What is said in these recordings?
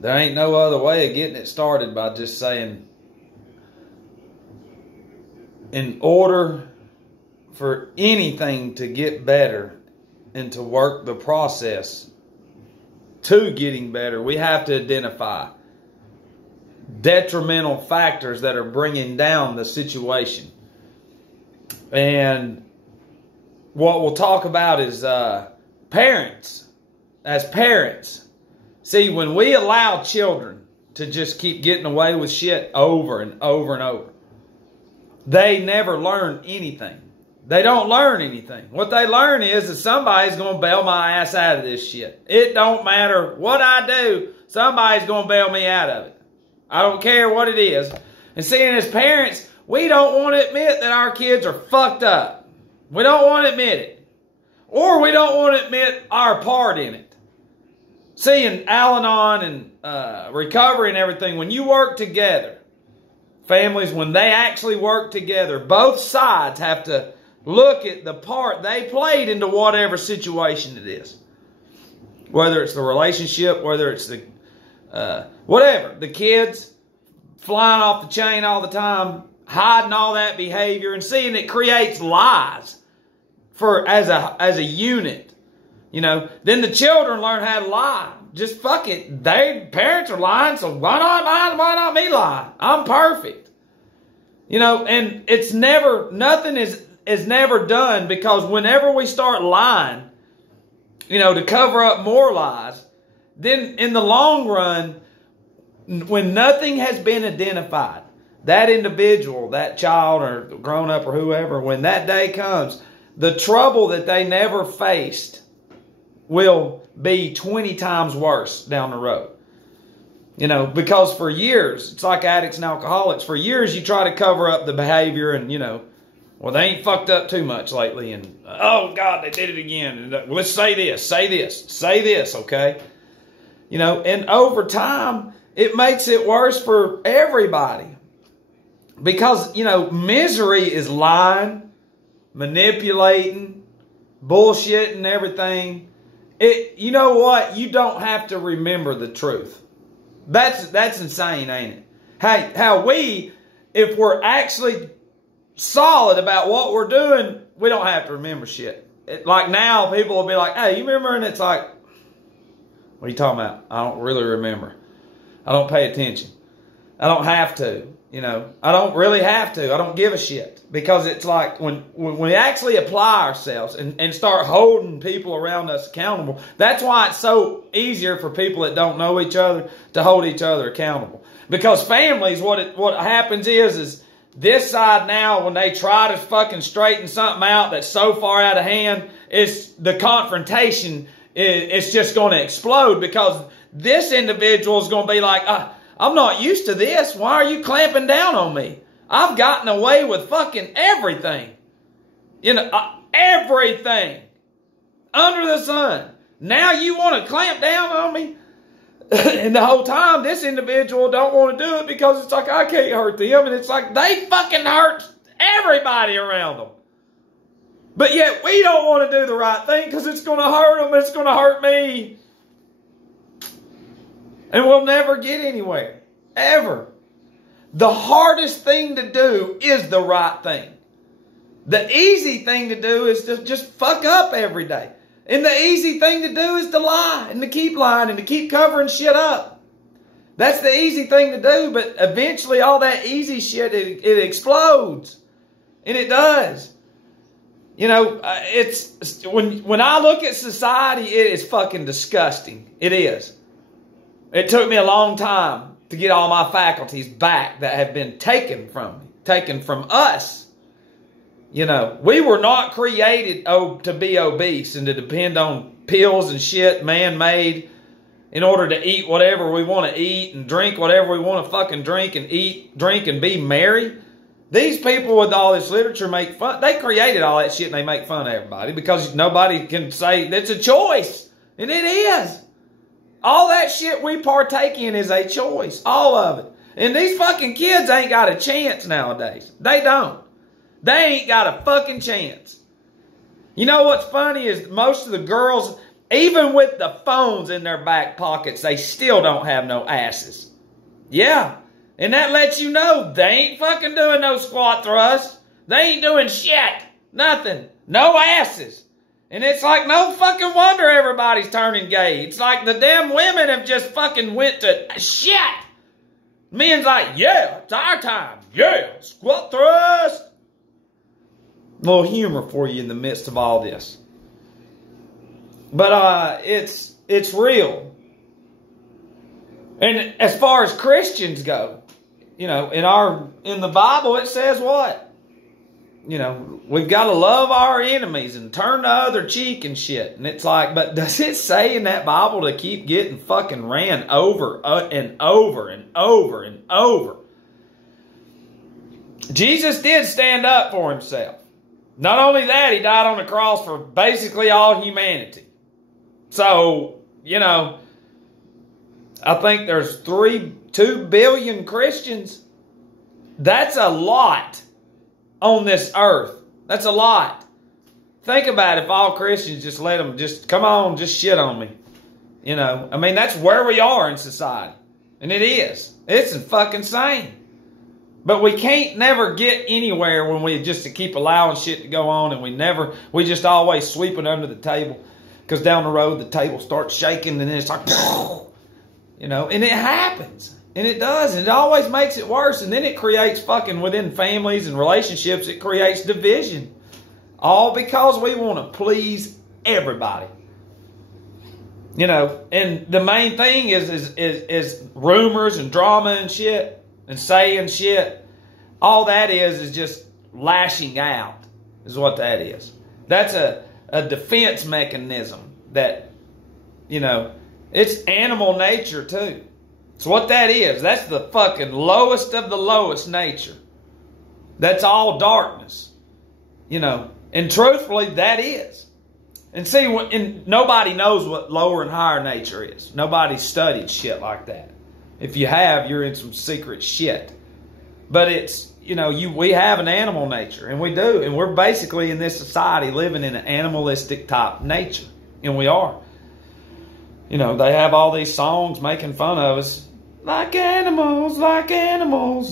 There ain't no other way of getting it started by just saying, in order for anything to get better and to work the process to getting better, we have to identify detrimental factors that are bringing down the situation. And what we'll talk about is parents. As parents, see, when we allow children to just keep getting away with shit over and over and over, they never learn anything. They don't learn anything. What they learn is that somebody's going to bail my ass out of this shit. It don't matter what I do, somebody's going to bail me out of it. I don't care what it is. And seeing as parents, we don't want to admit that our kids are fucked up. We don't want to admit it. Or we don't want to admit our part in it. Seeing Al-Anon and recovery and everything, when you work together, families, when they actually work together, both sides have to look at the part they played into whatever situation it is. Whether it's the relationship, whether it's the whatever, the kids flying off the chain all the time, hiding all that behavior, and seeing it creates lies as a unit. You know, then the children learn how to lie. Just fuck it. Parents are lying, so why not me lie? I'm perfect. You know, and it's never, nothing is never done, because whenever we start lying, you know, to cover up more lies, then in the long run, when nothing has been identified, that individual, that child or grown up or whoever, when that day comes, the trouble that they never faced will be 20 times worse down the road. You know, because for years, it's like addicts and alcoholics. For years, you try to cover up the behavior and, you know, well, they ain't fucked up too much lately. And, oh, God, they did it again. And, let's say this, okay? You know, and over time, it makes it worse for everybody. Because, you know, misery is lying, manipulating, bullshitting everything. You know what? You don't have to remember the truth. That's insane, ain't it? Hey, how if we're actually solid about what we're doing, we don't have to remember shit. Like now, people will be like, hey, you remember? And it's like, what are you talking about? I don't really remember. I don't pay attention. I don't have to. You know, I don't really have to. I don't give a shit. Because it's like when we actually apply ourselves and start holding people around us accountable, that's why it's so easier for people that don't know each other to hold each other accountable. Because families, what happens is this side now, when they try to fucking straighten something out that's so far out of hand, it's the confrontation, it's just going to explode, because this individual is going to be like, I'm not used to this. Why are you clamping down on me? I've gotten away with fucking everything. You know, everything under the sun. Now you want to clamp down on me? And the whole time, this individual don't want to do it because it's like, I can't hurt them. And it's like, they fucking hurt everybody around them. But yet, we don't want to do the right thing because it's going to hurt them. It's going to hurt me. And we'll never get anywhere. Ever. The hardest thing to do is the right thing. The easy thing to do is to just fuck up every day. And the easy thing to do is to lie and to keep lying and to keep covering shit up. That's the easy thing to do, but eventually all that easy shit, it explodes. And it does. You know, it's when I look at society, it is fucking disgusting. It is. It took me a long time to get all my faculties back that have been taken from me, taken from us. You know, we were not created to be obese and to depend on pills and shit, man-made, in order to eat whatever we want to eat and drink whatever we want to fucking drink and eat, drink and be merry. These people with all this literature make fun. They created all that shit and they make fun of everybody because nobody can say that's a choice. And it is. All that shit we partake in is a choice. All of it. And these fucking kids ain't got a chance nowadays. They don't. They ain't got a fucking chance. You know what's funny is most of the girls Even with the phones in their back pockets, they still don't have no asses. Yeah. And that lets you know they ain't fucking doing no squat thrusts. They ain't doing shit. Nothing. No asses. And it's like no fucking wonder everybody's turning gay. It's like the damn women have just fucking went to shit. Men's like, yeah, it's our time. Yeah, squat thrust. A little humor for you in the midst of all this. But it's real. And as far as Christians go, you know, in the Bible it says what? You know, we've got to love our enemies and turn the other cheek and shit. And it's like, but does it say in that Bible to keep getting fucking ran over and over and over and over? Jesus did stand up for himself. Not only that, he died on the cross for basically all humanity. So, you know, I think there's 2 billion Christians. That's a lot on this earth. That's a lot. Think about it, if all Christians just let them come on, just shit on me. You know, I mean, that's where we are in society. And it is. It's fucking insane. But we can't never get anywhere when we just keep allowing shit to go on, and we just always sweep it under the table. Because down the road, the table starts shaking, and then it's like, you know, and it happens. And it does, and it always makes it worse. And then it creates fucking within families and relationships, it creates division. All because we want to please everybody. You know, and the main thing is rumors and drama and shit and saying shit. All that is just lashing out is what that is. That's a defense mechanism that, you know, it's animal nature too. It's what that is. That's the fucking lowest of the lowest nature. That's all darkness. You know, and truthfully, that is. And see, and nobody knows what lower and higher nature is. Nobody studied shit like that. If you have, you're in some secret shit. But it's, you know, we have an animal nature, and we do. And we're basically in this society living in an animalistic type nature. And we are. You know, they have all these songs making fun of us. Like animals.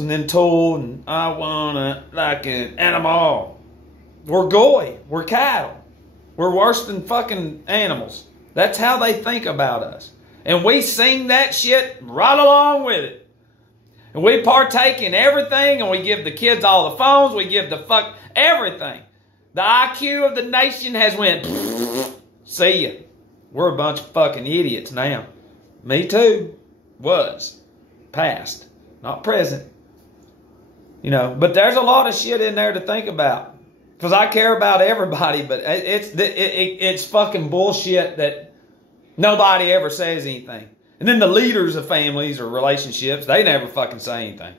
And then Tool and I wanna like an animal. We're goy. We're cattle. We're worse than fucking animals. That's how they think about us. And we sing that shit right along with it. And we partake in everything, and we give the kids all the phones. We give the fuck everything. The IQ of the nation has went, see ya. We're a bunch of fucking idiots now. Me too. Was. Past. Not present. You know, but there's a lot of shit in there to think about. Because I care about everybody, but it's fucking bullshit that nobody ever says anything. And then the leaders of families or relationships, they never fucking say anything.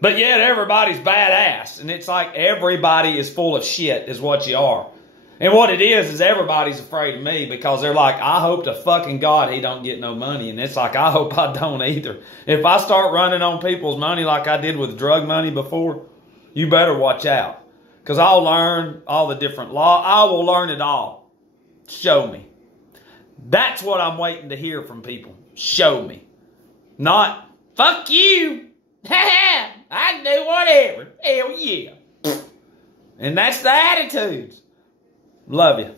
But yet everybody's badass. And it's like everybody is full of shit is what you are. And what it is everybody's afraid of me because they're like, I hope to fucking God he don't get no money. And it's like, I hope I don't either. If I start running on people's money like I did with drug money before, you better watch out. Because I'll learn all the different law. I will learn it all. Show me. That's what I'm waiting to hear from people. Show me. Not, fuck you. I can do whatever. Hell yeah. And that's the attitudes. Love you.